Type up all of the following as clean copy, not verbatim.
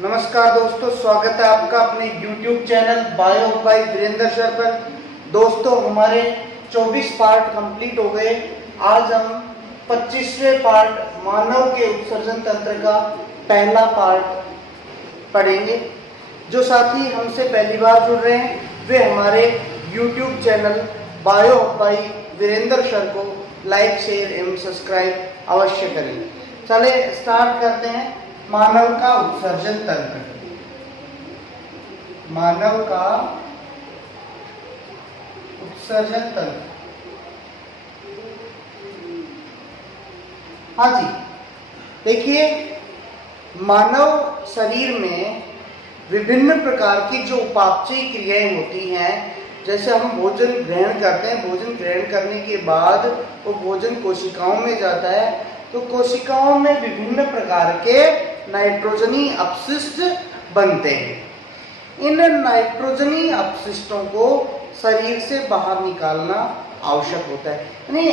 नमस्कार दोस्तों, स्वागत है आपका अपने YouTube channel bio by Virendra sir पर। दोस्तों, हमारे 24 पार्ट कंप्लीट हो गए। आज हम 25वें पार्ट मानव के उत्सर्जन तंत्र का पहला पार्ट पढ़ेंगे। जो साथी हमसे पहली बार जुड़ रहे हैं वे हमारे YouTube channel bio by Virendra sir को लाइक, शेयर एवं सब्सक्राइब अवश्य करें। चले स्टार्ट करते हैं। मानव का उत्सर्जन तंत्र। मानव का उत्सर्जन तंत्र। हाँ जी, देखिए, मानव शरीर में विभिन्न प्रकार की जो उपापचयी क्रियाएं होती हैं, जैसे हम भोजन ग्रहण करते हैं, भोजन ग्रहण करने के बाद वो भोजन कोशिकाओं में जाता है, तो कोशिकाओं में विभिन्न प्रकार के नाइट्रोजनी अपशिष्ट बनते हैं। इन नाइट्रोजनी अपशिष्टों को शरीर से बाहर निकालना आवश्यक होता है। यानी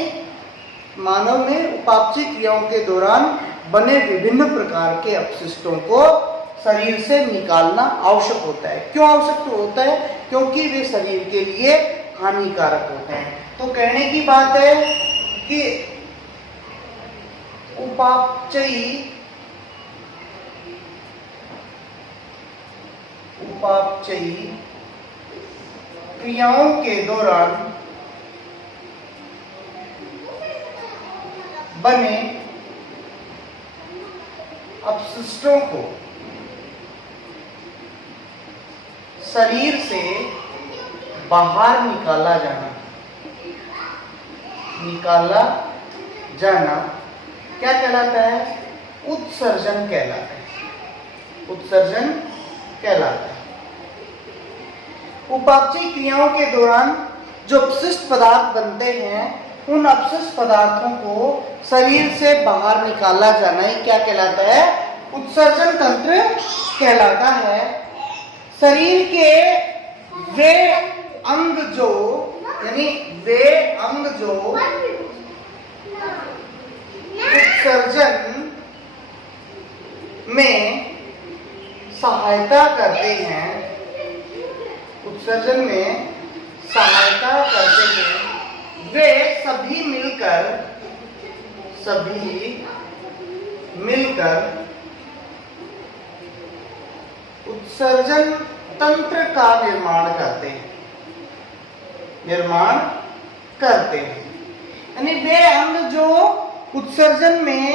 मानव में उपापचयी क्रियाओं के दौरान बने विभिन्न प्रकार के अपशिष्टों को शरीर से निकालना आवश्यक होता है। क्यों आवश्यक होता है? क्योंकि वे शरीर के लिए हानिकारक होते हैं। तो कहने की बात है कि उपापचयी क्रियाओं के दौरान बने अपशिष्टों को शरीर से बाहर निकाला जाना क्या कहलाता है? उत्सर्जन कहलाता है। उत्सर्जन कहलाता है। उपापचयी क्रियाओं के दौरान जो अपशिष्ट पदार्थ बनते हैं, उन अपशिष्ट पदार्थों को शरीर से बाहर निकाला जाना ही क्या कहलाता है? उत्सर्जन तंत्र कहलाता है। शरीर के वे अंग जो उत्सर्जन में सहायता करते हैं, वे सभी मिलकर उत्सर्जन तंत्र का निर्माण करते हैं। यानी वे अंग जो उत्सर्जन में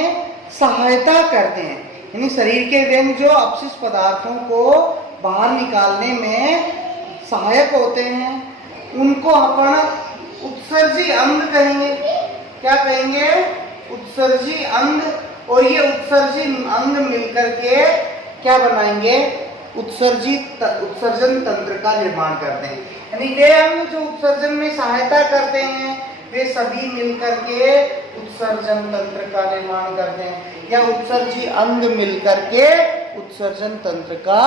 सहायता करते हैं, यानी शरीर के वे अंग जो अपशिष्ट पदार्थों को बाहर निकालने में सहायक होते हैं, उनको अपन उत्सर्जी अंग कहेंगे। क्या कहेंगे? उत्सर्जी अंग। और ये उत्सर्जी अंग मिलकर के क्या बनाएंगे? उत्सर्जन तंत्र का निर्माण करते हैं। यानी वे अंग जो उत्सर्जन में सहायता करते हैं, वे सभी मिलकर के उत्सर्जन तंत्र का निर्माण करते हैं, या उत्सर्जी अंग मिलकर के उत्सर्जन तंत्र का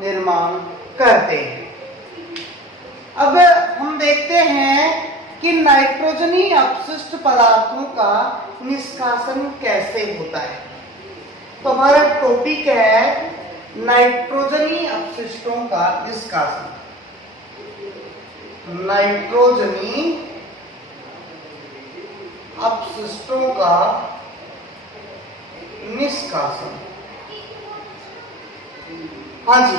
निर्माण करते हैं। अब हम देखते हैं कि नाइट्रोजनी अपशिष्ट पदार्थों का निष्कासन कैसे होता है। तो हमारा टॉपिक है नाइट्रोजनी अपशिष्टों का निष्कासन। नाइट्रोजनी अपशिष्टों का निष्कासन। हाँ जी,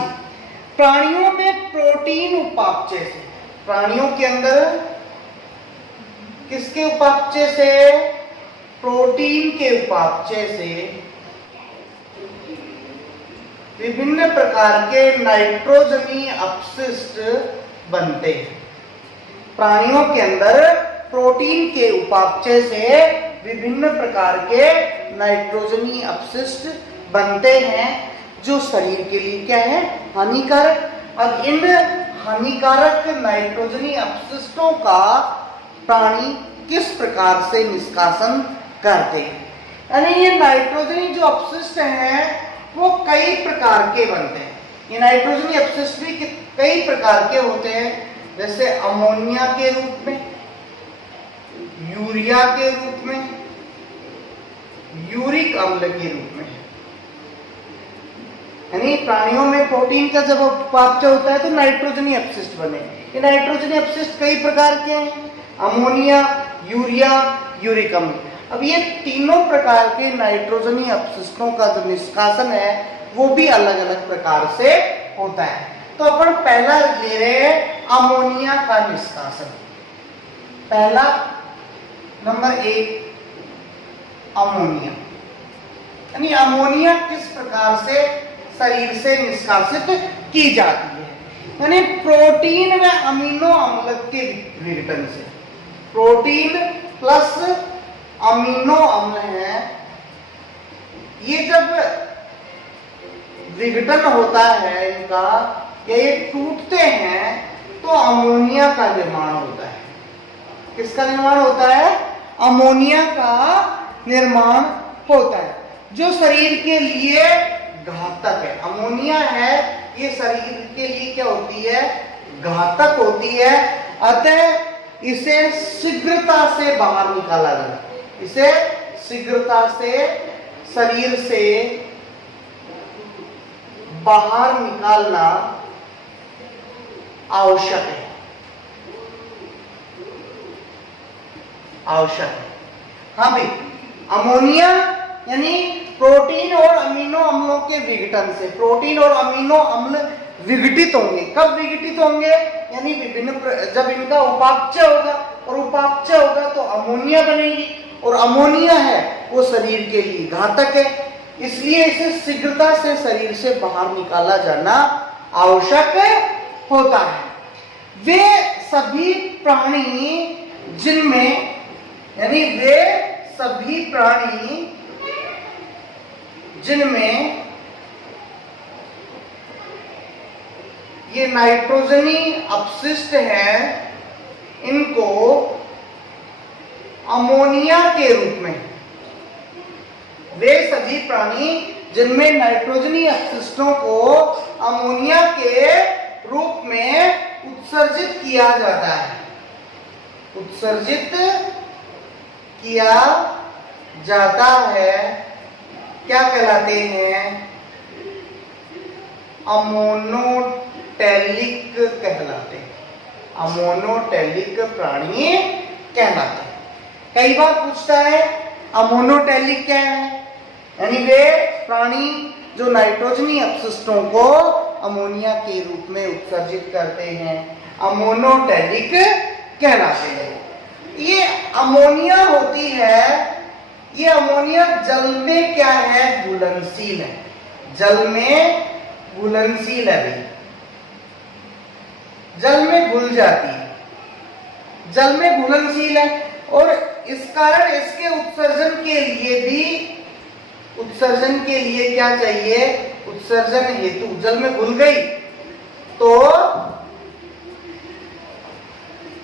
प्राणियों में प्रोटीन उपापचय से, प्राणियों के अंदर किसके उपापचय से? प्रोटीन के उपापचय से विभिन्न प्रकार के नाइट्रोजनी अपशिष्ट बनते हैं। प्राणियों के अंदर प्रोटीन के उपापचय से विभिन्न प्रकार के नाइट्रोजनी अपशिष्ट बनते हैं, जो शरीर के लिए क्या है? हानिकारक। अब इन हानिकारक नाइट्रोजनी अपशिष्टों का प्राणी किस प्रकार से निष्कासन करते हैं? यानी ये नाइट्रोजनी जो अपशिष्ट हैं, वो कई प्रकार के बनते हैं। ये नाइट्रोजनी अपशिष्ट भी कई प्रकार के होते हैं, जैसे अमोनिया के रूप में, यूरिया के रूप में, यूरिक अम्ल के रूप में। यानी प्राणियों में प्रोटीन का जब उपापचय होता है तो नाइट्रोजनी अपशिष्ट बने। ये नाइट्रोजनी अपशिष्ट कई प्रकार के हैं, अमोनिया, यूरिया, यूरिक अम्ल। अब ये तीनों प्रकार के नाइट्रोजनी अपशिष्टों का जो निष्कासन है वो भी अलग अलग प्रकार से होता है। तो अपन पहला ले रहे हैं अमोनिया का निष्कासन। पहला नंबर 1 अमोनिया, यानी अमोनिया किस प्रकार से शरीर से निष्कासित की जाती है, यानी प्रोटीन व अमीनो अम्ल के विघटन से। प्रोटीन प्लस अमीनो अम्ल है, ये जब विघटन होता है इनका, ये टूटते हैं तो अमोनिया का निर्माण होता है। किसका निर्माण होता है? अमोनिया का निर्माण होता है, जो शरीर के लिए घातक है। अमोनिया है ये शरीर के लिए क्या होती है? घातक होती है। अतः इसे शीघ्रता से बाहर निकाला जाए, इसे शीघ्रता से शरीर से बाहर निकालना आवश्यक है, आवश्यक है। हाँ भाई, अमोनिया यानी प्रोटीन और अमीनो अम्लों के विघटन से। प्रोटीन और अमीनो अम्ल विघटित होंगे। कब विघटित होंगे? यानी विभिन्न जब इनका उपापचय होगा, और उपापचय होगा तो अमोनिया बनेगी, और अमोनिया है वो शरीर के लिए घातक है, इसलिए इसे शीघ्रता से शरीर से बाहर निकाला जाना आवश्यक होता है। वे सभी प्राणी जिनमें, यानी वे सभी प्राणी जिनमें ये नाइट्रोजनी अपशिष्ट है, इनको अमोनिया के रूप में, वे सभी प्राणी जिनमें नाइट्रोजनी अपशिष्टों को अमोनिया के रूप में उत्सर्जित किया जाता है, उत्सर्जित किया जाता है, क्या कहलाते हैं? अमोनोटेलिक कहलाते हैं। अमोनोटेलिक प्राणी कहलाते हैं। कई बार पूछता है अमोनोटेलिक क्या है, यानी वे प्राणी जो नाइट्रोजनी अपशिष्टों को अमोनिया के रूप में उत्सर्जित करते हैं, अमोनोटेलिक कहलाते हैं। ये अमोनिया होती है, ये अमोनिया जल में क्या है? घुलनशील है। जल में घुलनशील है भाई, जल में घुल जाती है, जल में घुलनशील है, और इस कारण इसके उत्सर्जन के लिए भी, उत्सर्जन के लिए क्या चाहिए? उत्सर्जन हेतु जल में घुल गई तो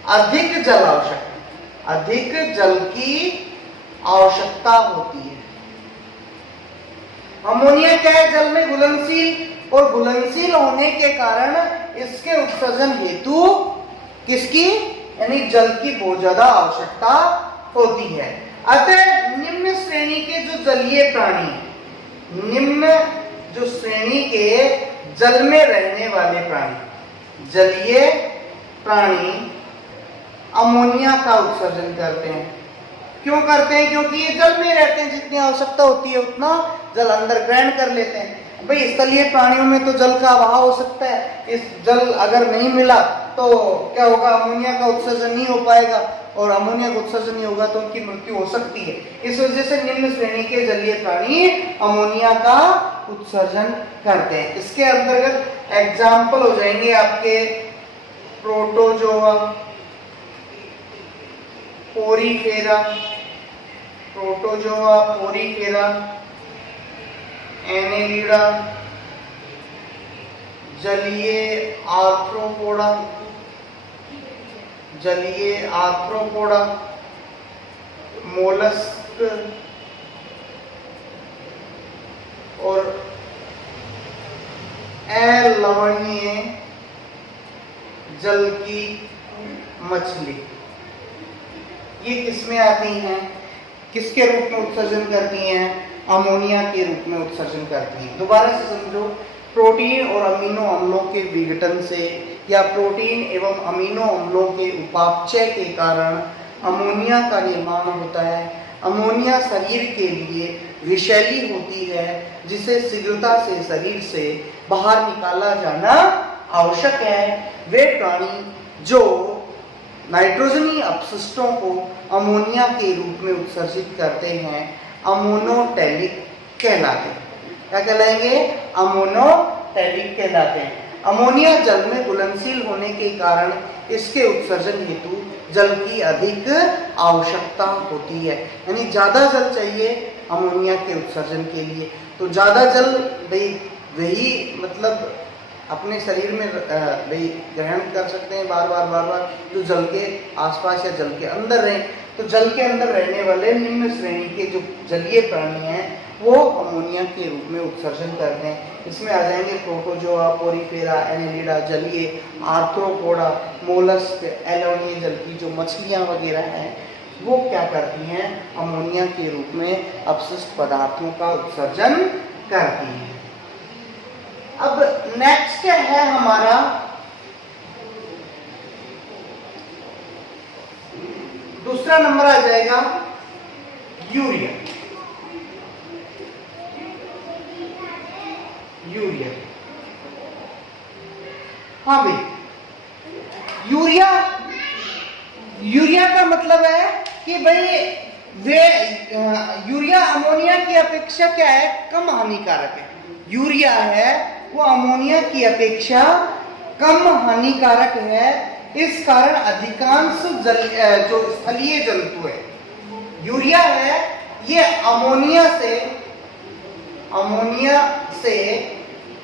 अधिक जल आवश्यक, अधिक जल की आवश्यकता होती है। अमोनिया क्या है? जल में घुलनशील, और घुलनशील होने के कारण इसके उत्सर्जन हेतु किसकी, यानी जल की बहुत ज्यादा आवश्यकता होती है। अतः निम्न श्रेणी के जो जलीय प्राणी, निम्न जो श्रेणी के जल में रहने वाले प्राणी, जलीय प्राणी अमोनिया का उत्सर्जन करते हैं। क्यों करते हैं? क्योंकि ये जल में रहते हैं, जितनी आवश्यकता होती है उतना जल अंदर ग्रहण कर लेते हैं। भाई स्थलीय प्राणियों में तो जल का अभाव हो सकता है, इस जल अगर नहीं मिला तो क्या होगा? अमोनिया का उत्सर्जन नहीं हो पाएगा, और अमोनिया का उत्सर्जन नहीं होगा तो उनकी मृत्यु हो सकती है। इस वजह से निम्न श्रेणी के जलीय प्राणी अमोनिया का उत्सर्जन करते हैं। इसके अंतर्गत एग्जाम्पल हो जाएंगे आपके protozoa, Porifera, protozoa, Porifera, Annelida, जलीय आर्थ्रोपोडा, जलीय आर्थ्रोपोडा, मोलस्क और अलवणीय जल की मछली। ये किसमें आती हैं? किसके रूप में उत्सर्जन करती हैं? अमोनिया के रूप में उत्सर्जन करती हैं। दोबारा से समझो, प्रोटीन और अमीनो अम्लों के विघटन से या प्रोटीन एवं अमीनो अम्लों के उपापचय के कारण अमोनिया का निर्माण होता है। अमोनिया शरीर के लिए विषैली होती है, जिसे शीघ्रता से शरीर से बाहर निकाला जाना आवश्यक है। वे प्राणी जो नाइट्रोजनी अपशिष्टों को अमोनिया के रूप में उत्सर्जित करते हैं अमोनोटैलिक कहलाते हैं। क्या कहलाएंगे? अमोनोटैलिक कहलाते हैं। अमोनिया जल में घुलनशील होने के कारण इसके उत्सर्जन हेतु जल की अधिक आवश्यकता होती है, यानी ज्यादा जल चाहिए अमोनिया के उत्सर्जन के लिए। तो ज्यादा जल भाई वही मतलब अपने शरीर में भाई ग्रहण कर सकते हैं बार बार जो जल के आसपास या जल के अंदर रहे। तो जल के अंदर रहने वाले निम्न श्रेणी के जो जलीय प्राणी हैं वो अमोनिया के रूप में उत्सर्जन करते हैं। इसमें आ जाएंगे प्रोटोजोआ, पोरीफेरा, एनेलिडा, जलीय आर्थ्रोपोडा, मोलस्क, एलोनिया जल की जो मछलियां वगैरह हैं वो क्या करती हैं? अमोनिया के रूप में अपशिष्ट पदार्थों का उत्सर्जन करती हैं। अब नेक्स्ट है हमारा दूसरा नंबर आ जाएगा यूरिया। यूरिया, हाँ भाई, यूरिया का मतलब है कि भाई यूरिया अमोनिया की अपेक्षा क्या है? कम हानिकारक है। यूरिया है वो अमोनिया की अपेक्षा कम हानिकारक है। इस कारण अधिकांश जो स्थलीय जंतु है, यूरिया है ये अमोनिया से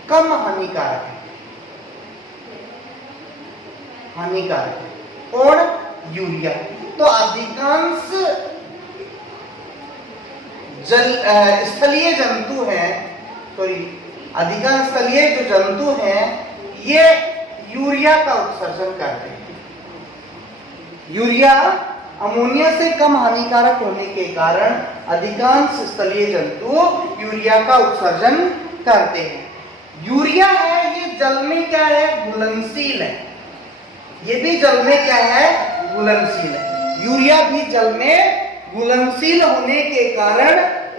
कम हानिकारक है। कौन? यूरिया। तो अधिकांश स्थलीय जंतु हैं, अधिकांश स्थलीय जो जंतु हैं ये यूरिया का उत्सर्जन करते हैं। यूरिया अमोनिया से कम हानिकारक होने के कारण अधिकांश स्थलीय जंतु यूरिया का उत्सर्जन करते हैं। यूरिया है ये जल में क्या है? घुलनशील है। ये भी जल में क्या है? घुलनशील है। यूरिया भी जल में घुलनशील होने के कारण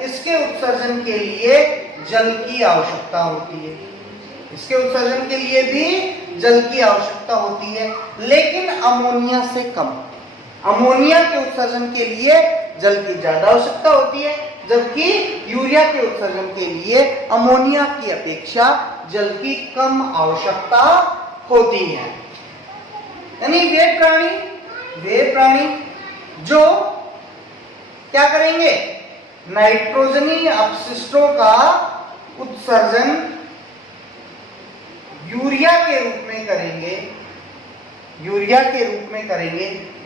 इसके उत्सर्जन के लिए जल की आवश्यकता होती है। इसके उत्सर्जन के लिए भी जल की आवश्यकता होती है, लेकिन अमोनिया से कम। अमोनिया के उत्सर्जन के लिए जल की ज्यादा आवश्यकता होती है, जबकि यूरिया के उत्सर्जन के लिए अमोनिया की अपेक्षा जल की कम आवश्यकता होती है। यानी वे प्राणी जो क्या करेंगे? नाइट्रोजनी अपशिष्टों का उत्सर्जन यूरिया के रूप में करेंगे,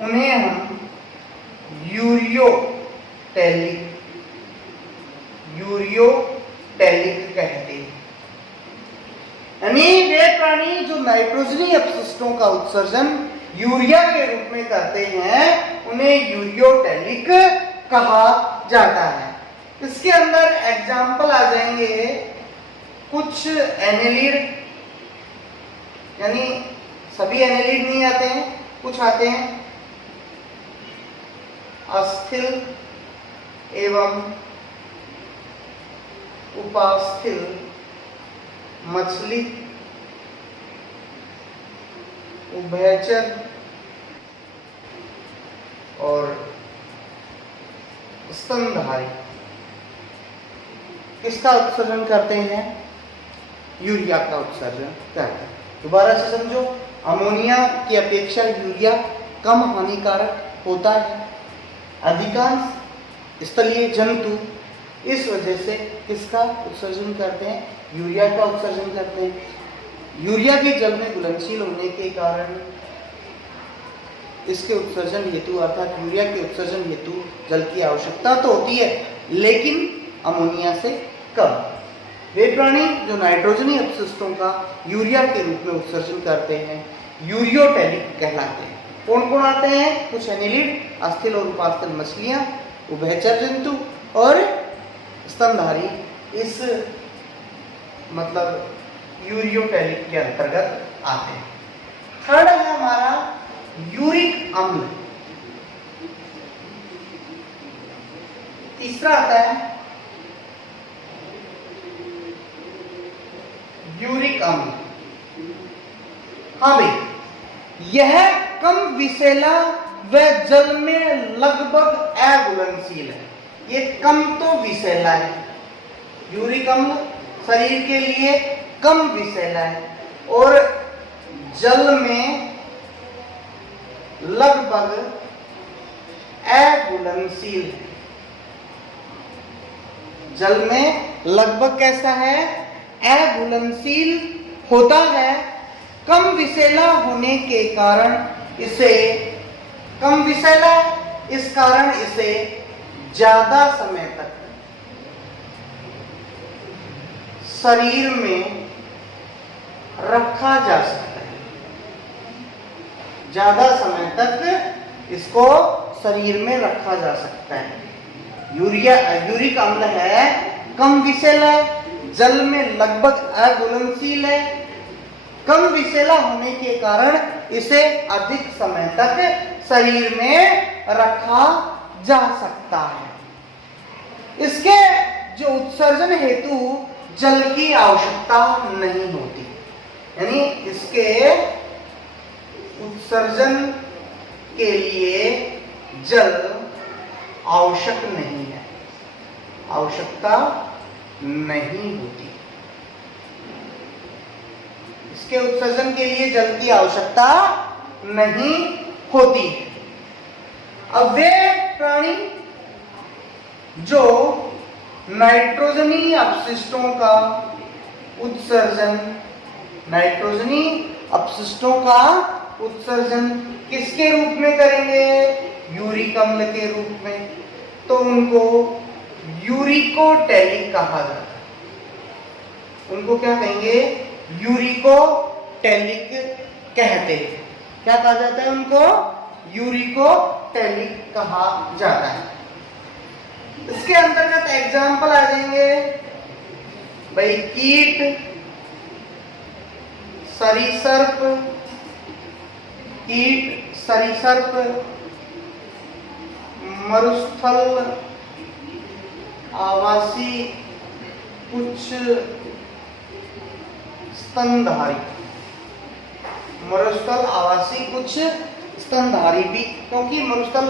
उन्हें हम यूरियोटैलिक कहते हैं। यानी वे प्राणी जो नाइट्रोजनी अपशिष्टों का उत्सर्जन यूरिया के रूप में करते हैं उन्हें यूरियोटैलिक कहा जाता है। इसके अंदर एग्जाम्पल आ जाएंगे कुछ एनेलिड, यानी सभी एनेलिड नहीं आते हैं, कुछ आते हैं अस्थिल एवं उपास्थिल मछली, उभयचर और स्तनधारी। किसका उत्सर्जन करते हैं? यूरिया का उत्सर्जन करते हैं। दोबारा से समझो, अमोनिया की अपेक्षा यूरिया कम हानिकारक होता है। अधिकांश स्थलीय जंतु इस वजह से किसका उत्सर्जन करते हैं? यूरिया का उत्सर्जन करते हैं। यूरिया के जल में घुलनशील होने के कारण इसके उत्सर्जन हेतु अर्थात यूरिया के उत्सर्जन हेतु जल की आवश्यकता तो होती है, लेकिन अमोनिया से कम। वे प्राणी जो नाइट्रोजनी अपशिष्टों का यूरिया के रूप में उत्सर्जन करते हैं यूरियोटैलिक कहलाते हैं। कौन कौन आते हैं? कुछ एनेलिड, अस्थिल और उपास्थिल मछलियां, उभयचर जंतु और स्तनधारी। इस मतलब यूरियोटैलिक के अंतर्गत आते हैं। थर्ड है हमारा यूरिक अम्ल। तीसरा आता है यूरिक अम्ल। हाँ भाई, यह कम विषैला व जल में लगभग अघुलनशील है। ये कम तो विषैला है, यूरिक अम्ल शरीर के लिए कम विषैला है और जल में लगभग अघुलनशील है। जल में लगभग कैसा है? अघुलनशील होता है। कम विषैला होने के कारण इसे, कम विषैला इस कारण इसे ज्यादा समय तक शरीर में रखा जा सकता है। ज्यादा समय तक इसको शरीर में रखा जा सकता है। यूरिक अम्ल है, कम विषैला है, जल में लगभग अघुलनशील है। कम विषैला होने के कारण इसे अधिक समय तक शरीर में रखा जा सकता है। इसके जो उत्सर्जन हेतु जल की आवश्यकता नहीं होती, यानी इसके उत्सर्जन के लिए जल आवश्यक नहीं है, आवश्यकता नहीं होती। इसके उत्सर्जन के लिए जल की आवश्यकता नहीं होती। अब वे प्राणी जो नाइट्रोजनी अपशिष्टों का उत्सर्जन, नाइट्रोजनी अपशिष्टों का उत्सर्जन किसके रूप में करेंगे? यूरिक अम्ल के रूप में। तो उनको यूरिकोटैलिक कहा जाता है। उनको क्या कहेंगे? यूरिकोटैलिक कहते हैं। क्या कहा जाता है उनको? यूरिकोटैलिक कहा जाता है। इसके अंतर्गत एग्जाम्पल आ जाएंगे भाई, कीट, सरीसृप, कीट, सरीसृप, मरुस्थल, आवासी, कुछ स्तनधारी। मरुस्थल, आवासी, कुछ स्तनधारी भी, क्योंकि मरुस्थल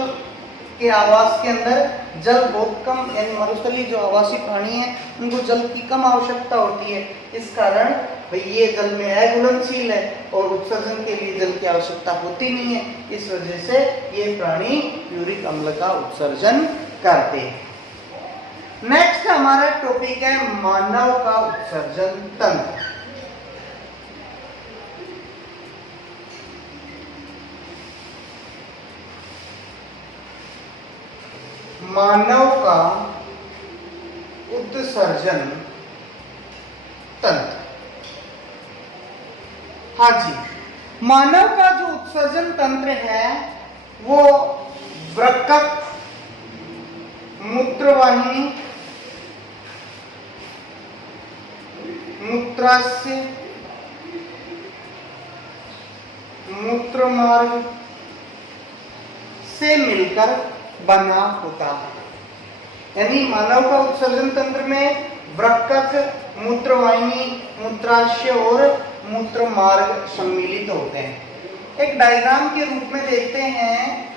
के आवास के अंदर जल बहुत कम, यानी मरुस्थलीय जो आवासी प्राणी है उनको जल की कम आवश्यकता होती है। इस कारण भाई ये जल में अघुलनशील है और उत्सर्जन के लिए जल की आवश्यकता होती नहीं है। इस वजह से ये प्राणी यूरिक अम्ल का उत्सर्जन करते हैं। नेक्स्ट हमारा टॉपिक है मानव का उत्सर्जन तंत्र। मानव का उत्सर्जन तंत्र। हाँ जी, मानव का जो उत्सर्जन तंत्र है वो वृक्क, मूत्रवाहिनी, मूत्राशय, मूत्रमार्ग से मिलकर बना होता है। यानी मानव का उत्सर्जन तंत्र में वृक्क, मूत्रवाहिनी, मूत्राशय और मूत्रमार्ग सम्मिलित होते हैं। एक डायग्राम के रूप में देखते हैं।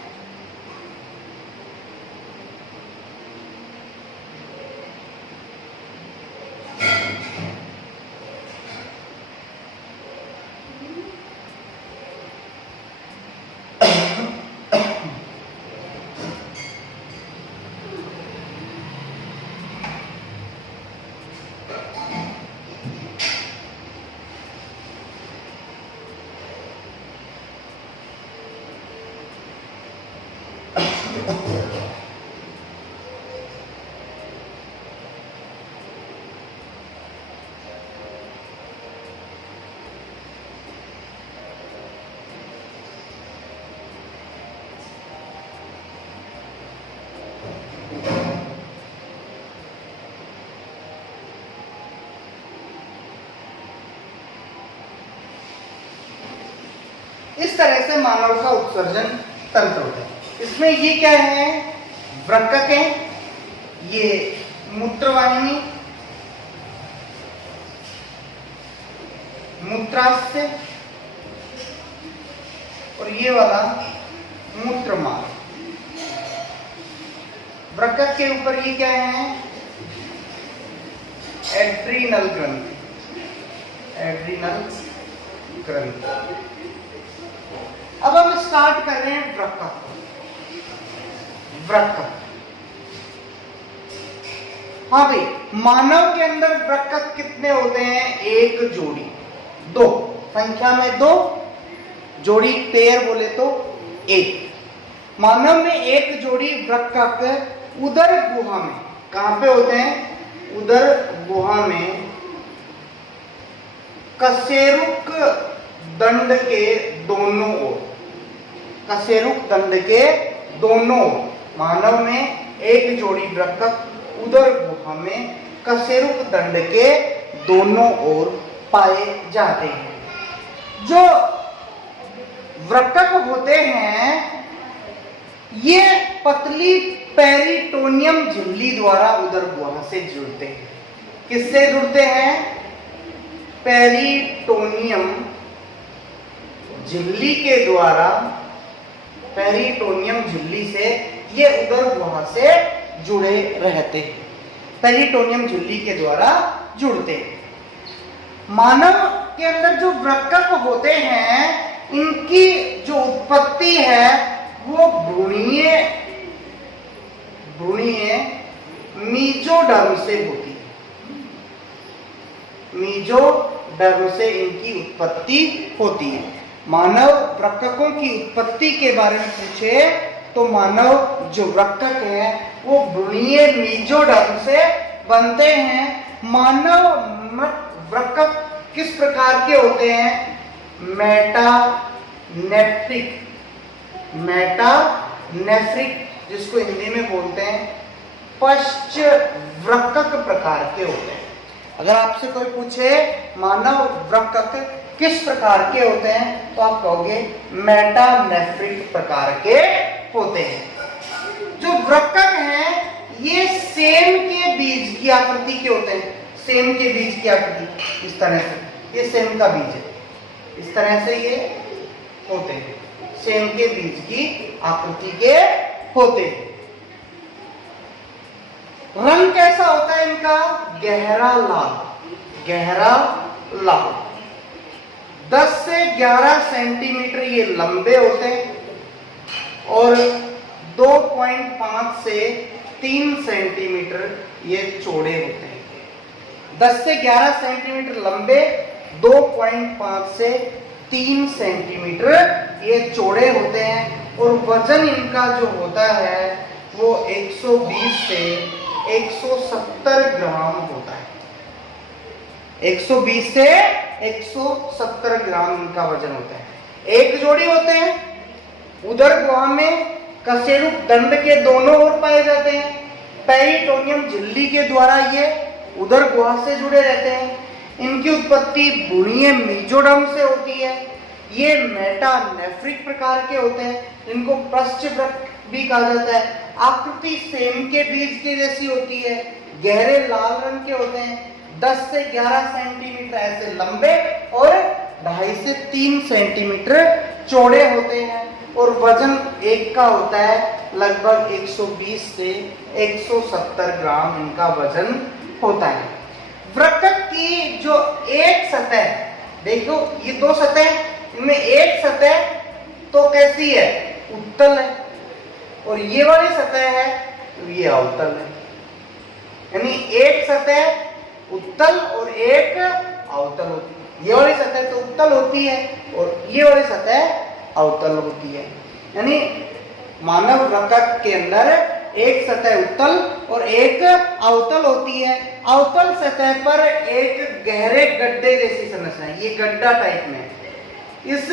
इस तरह से मानव का उत्सर्जन तंत्र होता है। इसमें ये क्या है, वृक्कक है, ये मूत्रवाहिनी, मूत्राशय, और ये वाला मूत्रमार्ग। वृक्कक के ऊपर ये क्या है, एड्रीनल ग्रंथि, एड्रीनल ग्रंथि। अब हम स्टार्ट कर रहे हैं वृक्कक। वृक्कक, हाँ भाई, मानव के अंदर वृक्कक कितने होते हैं, एक जोड़ी, दो, संख्या में दो, जोड़ी पेयर बोले तो एक। मानव में एक जोड़ी वृक्कक उदर गुहा में, कहां पे होते हैं, उदर गुहा में कशेरुक दंड के दोनों ओर, कशेरुक दंड के दोनों ओर मानव में एक जोड़ी वृक्कक उदर गुहा में कशेरुक दंड के दोनों ओर पाए जाते हैं। जो वृक्कक होते हैं ये पतली पेरिटोनियम झिल्ली द्वारा उदर गुहा से जुड़ते हैं। किससे जुड़ते हैं, पेरिटोनियम झिल्ली के द्वारा, पेरिटोनियम झिल्ली से ये उदर गुहा से जुड़े रहते हैं, पेरिटोनियम झिल्ली के द्वारा जुड़ते हैं। मानव के अंदर जो वृक्कक होते हैं इनकी जो उत्पत्ति है वो भ्रूणीय मीजोडर्म से होती है। मीजोडर्म से इनकी उत्पत्ति होती है। मानव वृक्ककों की उत्पत्ति के बारे में पूछे तो मानव जो वृक्कक है वो भ्रूणीय मीजोडर्म से बनते हैं। मानव वृक्कक किस प्रकार के होते हैं, मेटानेफ्रिक, मेटानेफ्रिक जिसको हिंदी में बोलते हैं पश्च वृक्कक प्रकार के होते हैं। अगर आपसे कोई पूछे मानव वृक्कक किस प्रकार के होते हैं तो आप कहोगे मेटानेफ्रिक प्रकार के होते हैं। जो वृक्कक हैं ये सेम के बीज की आकृति के होते हैं। सेम के बीज की आकृति इस तरह से, ये सेम का बीज है, इस तरह से ये होते हैं, सेम के बीज की आकृति के होते हैं। रंग कैसा होता है इनका, गहरा लाल, गहरा लाल। 10 से 11 सेंटीमीटर ये लंबे होते हैं और 2.5 से 3 सेंटीमीटर ये चौड़े होते हैं। 10 से 11 सेंटीमीटर लंबे, 2.5 से 3 सेंटीमीटर ये चौड़े होते हैं और वजन इनका जो होता है वो 120 से 170 ग्राम होता है। 120 से 170 ग्राम इनका वजन होता है। एक जोड़ी होते हैं, उदर गुहा में कशेरुक दंड के दोनों ओर पाए जाते हैं। पेरिटोनियम झिल्ली के द्वारा ये उदर गुहा से जुड़े रहते हैं। इनकी उत्पत्ति भ्रूणीय मीजोडर्म से होती है। ये मेटानेफ्रिक प्रकार के होते हैं, इनको पश्चवृक्क भी कहा जाता है। आकृति सेम के बीज के जैसी होती है, गहरे लाल रंग के होते हैं। 10 से 11 सेंटीमीटर ऐसे लंबे और 2.5 से 3 सेंटीमीटर चौड़े होते हैं और वजन एक का होता है लगभग 120 से 170 ग्राम इनका वजन होता है। वृक्कक की जो एक सतह, देखो ये दो सतह, इनमें एक सतह तो कैसी है, उत्तल है, और ये वाली सतह है तो ये अवतल है। यानी एक सतह उत्तल और एक अवतल होती है। ये वाली सतह तो उत्तल होती है और ये वाली सतह अवतल होती है। यानी मानव वृक्कक के अंदर एक सतह उत्तल और एक अवतल होती है। अवतल सतह पर एक गहरे गड्ढे जैसी संरचना है, ये गड्ढा टाइप में है। इस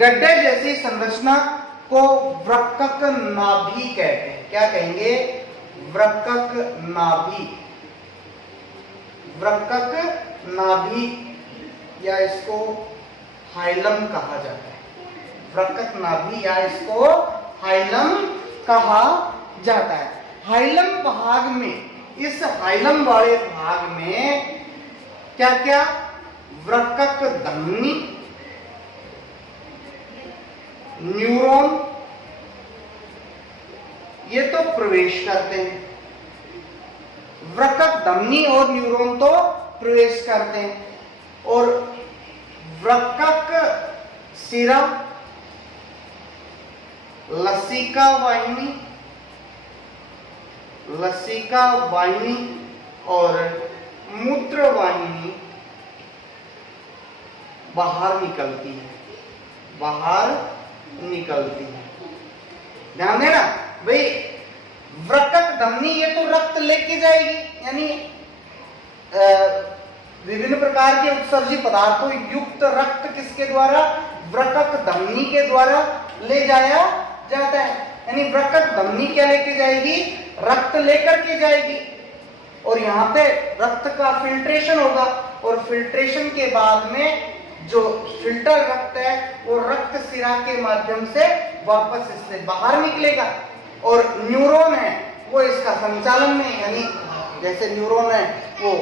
गड्ढे जैसी संरचना को वृक्कक नाभि कहते हैं। क्या कहेंगे, वृक्कक नाभि, वृक्कक नाभि या इसको हाइलम कहा जाता है। वृक्कक नाभि या इसको हाइलम कहा जाता है। हाइलम भाग में, इस हाइलम वाले भाग में क्या क्या, वृक्कक धमनी, न्यूरॉन ये तो प्रवेश करते हैं। वृक्कक धमनी और न्यूरॉन तो प्रवेश करते हैं, और वृक्कक सिरा, लसिका वाहिनी, लसिका वाहिनी और मूत्र वाहिनी बाहर निकलती है, बाहर निकलती है। ध्यान देना भाई, वृक्कक धमनी ये तो रक्त लेके जाएगी, यानी विभिन्न प्रकार के उत्सर्जी पदार्थों युक्त रक्त किसके द्वारा, वृक्कक धमनी के द्वारा ले जाया जाता है। यानी वृक्कक धमनी क्या लेके जाएगी, रक्त लेकर के जाएगी, और यहाँ पे रक्त का फिल्ट्रेशन होगा, और फिल्ट्रेशन के बाद में जो फिल्टर रक्त है वो रक्त सिरा के माध्यम से वापस इससे बाहर निकलेगा, और न्यूरॉन है वो इसका संचालन में, यानी जैसे न्यूरॉन है वो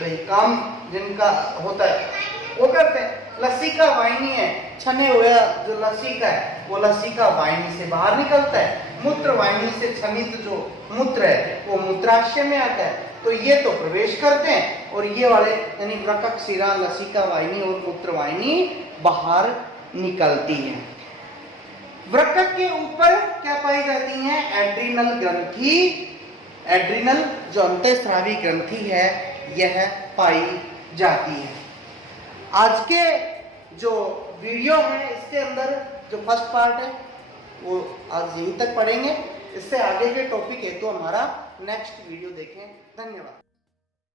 भाई काम जिनका होता है वो करते हैं। लसिका वाहिनी है, छने हुआ जो लसिका है वो लसिका वाहिनी से बाहर निकलता है। मूत्र वाहिनी से छनित जो मूत्र है वो मूत्राशय में आता है। तो ये तो प्रवेश करते हैं, और ये वाले यानी वृक्कक सिरा, लसिका वाहिनी और मूत्र वाहिनी बाहर निकलती है। वृक्कक के ऊपर क्या पाई जाती है, एड्रिनल ग्रंथि, एड्रिनल जो अंतःस्रावी ग्रंथि है यह पाई जाती है। आज के जो वीडियो है इसके अंदर जो फर्स्ट पार्ट है वो आज यहीं तक पढ़ेंगे। इससे आगे के टॉपिक है तो हमारा नेक्स्ट वीडियो देखें। धन्यवाद।